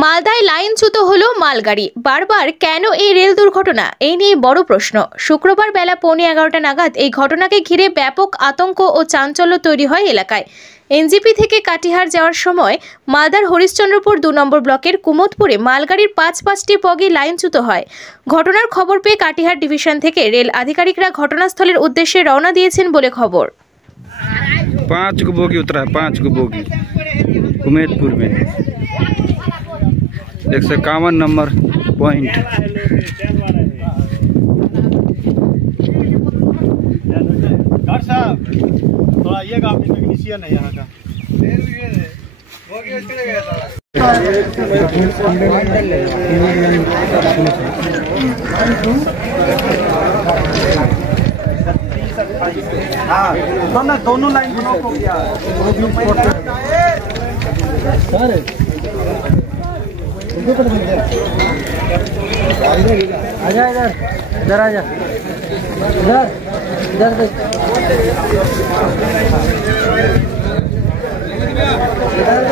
মালদায় লাইনচ্যুত হলো মালগাড়ি। বারবার কেন এই রেল দুর্ঘটনা, এই নিয়ে বড় প্রশ্ন। শুক্রবার বেলা 11:15 নাগাদ এই ঘটনাকে ঘিরে ব্যাপক আতঙ্ক ও চাঞ্চল্য তৈরি হয় এলাকায়। এনজেপি থেকে কাটিহার যাওয়ার সময় মালদার হরিশ্চন্দ্রপুর 2 নম্বর ব্লকের কুমোদপুরে মালগাড়ির 5টি বগি লাইনচ্যুত হয়। ঘটনার খবর পেয়ে কাটিহার ডিভিশন থেকে রেল আধিকারিকরা ঘটনাস্থলের উদ্দেশ্যে রওনা দিয়েছেন বলে খবর। 5 को बोगी उतरा है, 5 को बोगी कुमेदपुर में 151 नंबर पॉइंट। डॉक्टर साहब थोड़ा आइएगा, आप टेक्नीशियन है यहाँ का। हाँ ना, दोनों लाइन ब्लॉक हो गया। आजा इधर, इधर आजा, इधर इधर इधर